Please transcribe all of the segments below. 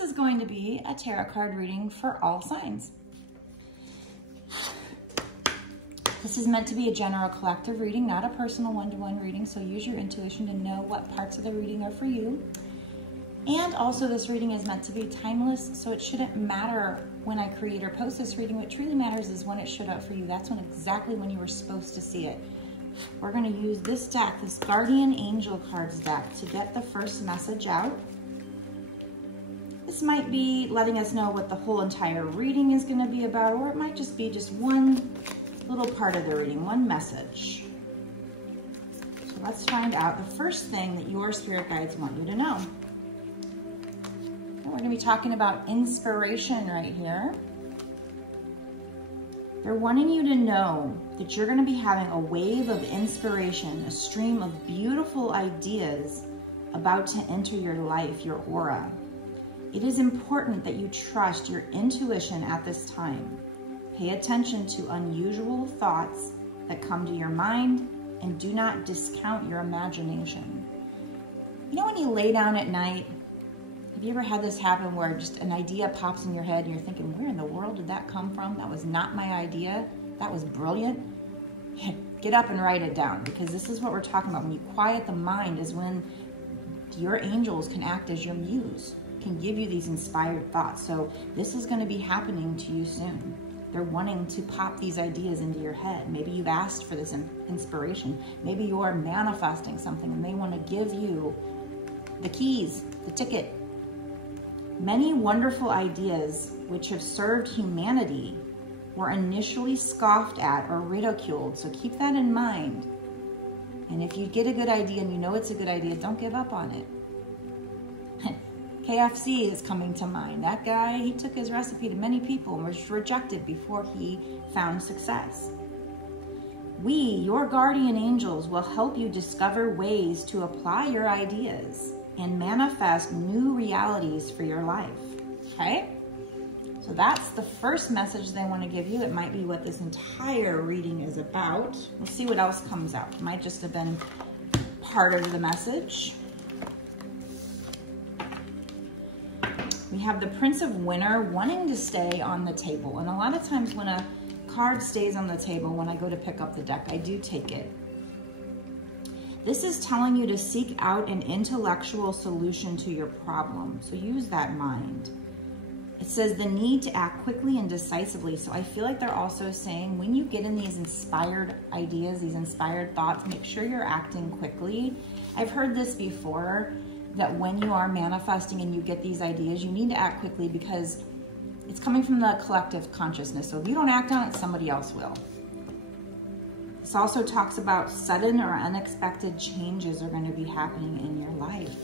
This is going to be a tarot card reading for all signs. This is meant to be a general collective reading, not a personal one-to-one reading, so use your intuition to know what parts of the reading are for you. And also this reading is meant to be timeless, so it shouldn't matter when I create or post this reading. What truly matters is when it showed up for you. That's when exactly when you were supposed to see it. We're going to use this deck, this Guardian Angel Cards deck, to get the first message out. This might be letting us know what the whole entire reading is going to be about, or it might just be just one little part of the reading, one message. So let's find out the first thing that your spirit guides want you to know. And we're going to be talking about inspiration right here. They're wanting you to know that you're going to be having a wave of inspiration, a stream of beautiful ideas about to enter your life, your aura. It is important that you trust your intuition at this time. Pay attention to unusual thoughts that come to your mind and do not discount your imagination. You know when you lay down at night, have you ever had this happen where just an idea pops in your head and you're thinking, where in the world did that come from? That was not my idea. That was brilliant. Get up and write it down, because this is what we're talking about. When you quiet the mind is when your angels can act as your muse, can give you these inspired thoughts. So this is going to be happening to you soon. They're wanting to pop these ideas into your head. Maybe you've asked for this inspiration. Maybe you're manifesting something and they want to give you the keys, the ticket. Many wonderful ideas which have served humanity were initially scoffed at or ridiculed. So keep that in mind. And if you get a good idea and you know it's a good idea, don't give up on it. KFC is coming to mind. That guy, he took his recipe to many people and was rejected before he found success. We, your guardian angels, will help you discover ways to apply your ideas and manifest new realities for your life, okay? So that's the first message they want to give you. It might be what this entire reading is about. We'll see what else comes out. It might just have been part of the message. We have the Prince of Winter wanting to stay on the table. And a lot of times when a card stays on the table, when I go to pick up the deck, I do take it. This is telling you to seek out an intellectual solution to your problem. So use that mind. It says the need to act quickly and decisively. So I feel like they're also saying when you get in these inspired ideas, these inspired thoughts, make sure you're acting quickly. I've heard this before, that when you are manifesting and you get these ideas, you need to act quickly because it's coming from the collective consciousness. So if you don't act on it, somebody else will. This also talks about sudden or unexpected changes are going to be happening in your life.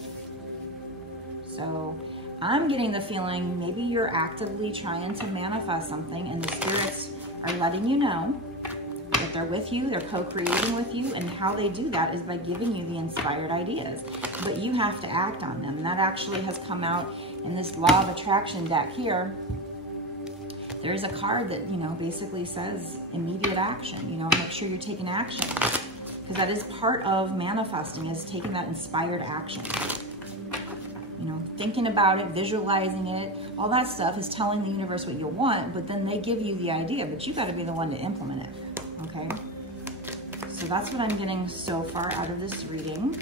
So I'm getting the feeling maybe you're actively trying to manifest something and the spirits are letting you know that they're with you, they're co-creating with you, and how they do that is by giving you the inspired ideas. But you have to act on them. And that actually has come out in this Law of Attraction deck here. There is a card that, you know, basically says immediate action. You know, make sure you're taking action. Because that is part of manifesting, is taking that inspired action. You know, thinking about it, visualizing it, all that stuff is telling the universe what you want, but then they give you the idea, but you got to be the one to implement it. Okay, so that's what I'm getting so far out of this reading.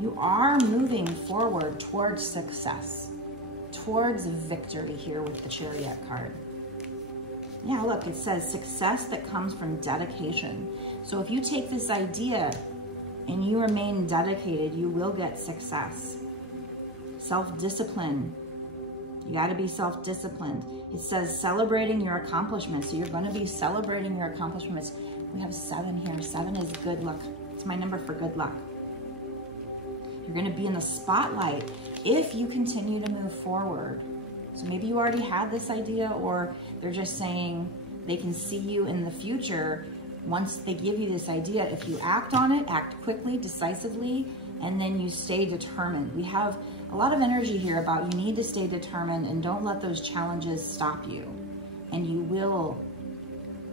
You are moving forward towards success, towards victory here with the Chariot card. Yeah, look, it says success that comes from dedication. So if you take this idea and you remain dedicated, you will get success. Self-discipline. You got to be self-disciplined. It says celebrating your accomplishments. So you're going to be celebrating your accomplishments. We have 7 here. 7 is good luck. It's my number for good luck. You're going to be in the spotlight if you continue to move forward. So maybe you already had this idea, or they're just saying they can see you in the future. Once they give you this idea, if you act on it, act quickly, decisively, and then you stay determined. We have a lot of energy here about you need to stay determined and don't let those challenges stop you. And you will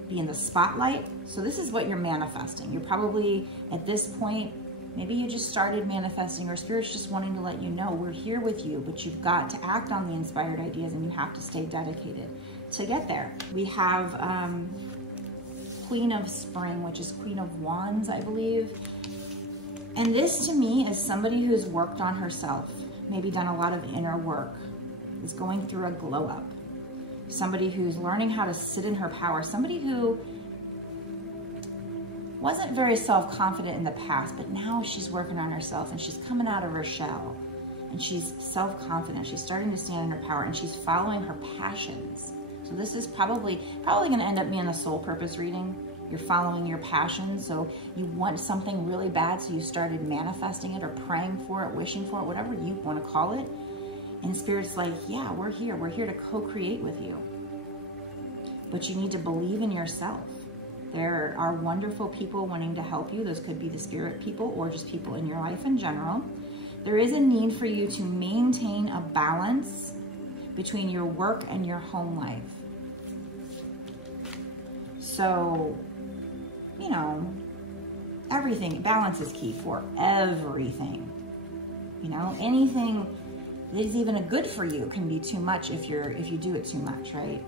be in the spotlight. So this is what you're manifesting. You're probably at this point, maybe you just started manifesting, or Spirit's just wanting to let you know we're here with you, but you've got to act on the inspired ideas and you have to stay dedicated to get there. We have Queen of Spring, which is Queen of Wands, I believe. And this to me is somebody who's worked on herself, maybe done a lot of inner work, is going through a glow up. Somebody who's learning how to sit in her power. Somebody who wasn't very self-confident in the past, but now she's working on herself and she's coming out of her shell and she's self-confident. She's starting to stand in her power and she's following her passions. So this is probably going to end up being a soul purpose reading. You're following your passions. So you want something really bad, so you started manifesting it or praying for it, wishing for it, whatever you want to call it. And Spirit's like, yeah, we're here. We're here to co-create with you. But you need to believe in yourself. There are wonderful people wanting to help you. Those could be the spirit people or just people in your life in general. There is a need for you to maintain a balance between your work and your home life. So, you know, everything, balance is key for everything. You know, anything that is even a good for you can be too much if you do it too much, right?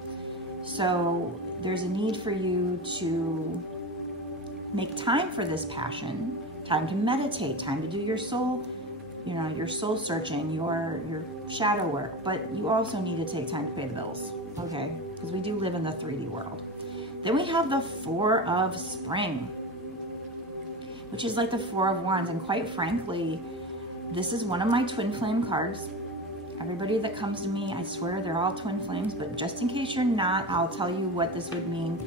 So there's a need for you to make time for this passion, time to meditate, time to do your soul, you know, your soul searching, your shadow work, but you also need to take time to pay the bills, okay? Because we do live in the 3D world. Then we have the Four of Spring, which is like the Four of Wands. And quite frankly, this is one of my twin flame cards. Everybody that comes to me, I swear they're all twin flames, but just in case you're not, I'll tell you what this would mean.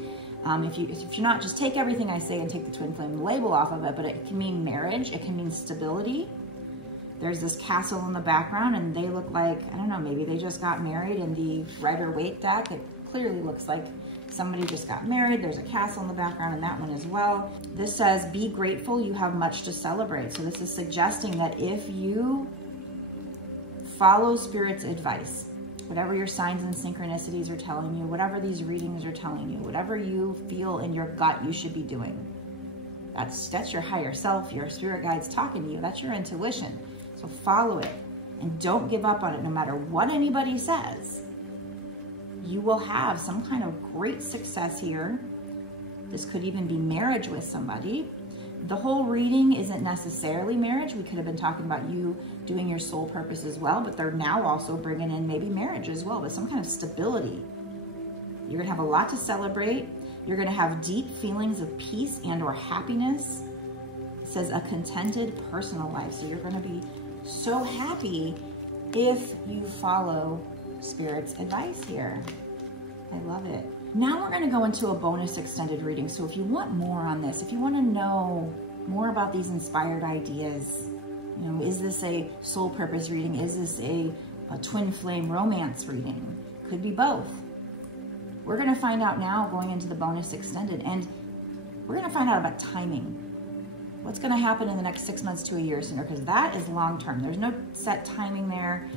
If you're not, just take everything I say and take the twin flame label off of it, but it can mean marriage, it can mean stability. There's this castle in the background and they look like, I don't know, maybe they just got married. In the Rider-Waite deck, it clearly looks like somebody just got married. There's a castle in the background in that one as well. This says, be grateful, you have much to celebrate. So this is suggesting that if you follow Spirit's advice, whatever your signs and synchronicities are telling you, whatever these readings are telling you, whatever you feel in your gut you should be doing, that's your higher self, your spirit guides talking to you. That's your intuition. So follow it and don't give up on it no matter what anybody says. You will have some kind of great success here. This could even be marriage with somebody. The whole reading isn't necessarily marriage. We could have been talking about you doing your soul purpose as well, but they're now also bringing in maybe marriage as well, but some kind of stability. You're gonna have a lot to celebrate. You're gonna have deep feelings of peace and or happiness. It says a contented personal life. So you're gonna be so happy if you follow Spirit's advice here. I love it. Now we're gonna go into a bonus extended reading. So if you want more on this, if you wanna know more about these inspired ideas, you know, is this a soul purpose reading? Is this a twin flame romance reading? Could be both. We're gonna find out now going into the bonus extended, and we're gonna find out about timing. What's gonna happen in the next 6 months to a year sooner, because that is long-term. There's no set timing there.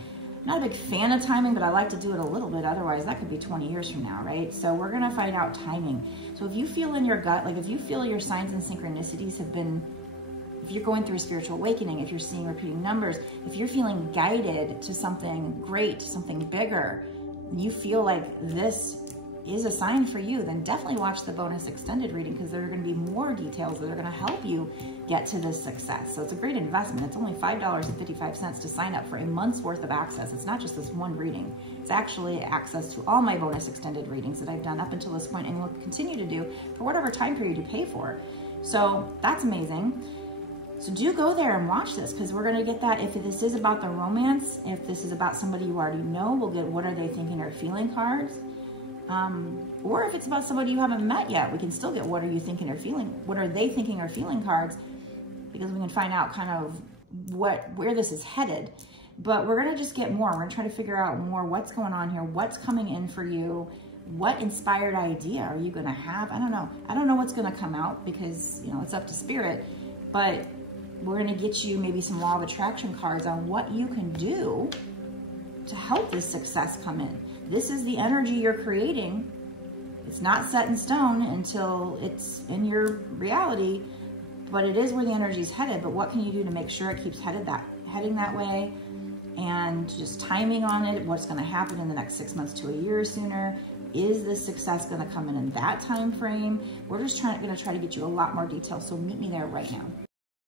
Not a big fan of timing, but I like to do it a little bit. Otherwise, that could be 20 years from now, right? So we're gonna find out timing. So if you feel in your gut, like if you feel your signs and synchronicities have been, if you're going through a spiritual awakening, if you're seeing repeating numbers, if you're feeling guided to something great, to something bigger, and you feel like this is a sign for you, then definitely watch the bonus extended reading, because there are going to be more details that are going to help you get to this success. So it's a great investment. It's only $5.55 to sign up for a month's worth of access. It's not just this one reading. It's actually access to all my bonus extended readings that I've done up until this point and will continue to do for whatever time period you pay for. So that's amazing. So do go there and watch this, because we're going to get that. If this is about the romance, if this is about somebody you already know, we'll get what are they thinking or feeling cards. Or if it's about somebody you haven't met yet, we can still get what are you thinking or feeling, what are they thinking or feeling cards, because we can find out kind of where this is headed. But we're going to just get more. We're going to try to figure out more what's going on here, what's coming in for you, what inspired idea are you going to have? I don't know. I don't know what's going to come out, because, you know, it's up to Spirit, but we're going to get you maybe some law of attraction cards on what you can do to help this success come in. This is the energy you're creating. It's not set in stone until it's in your reality, but it is where the energy is headed. But what can you do to make sure it keeps heading that way? And just timing on it, what's going to happen in the next 6 months to a year sooner. Is this success going to come in that time frame? We're just going to try to get you a lot more detail. So meet me there right now.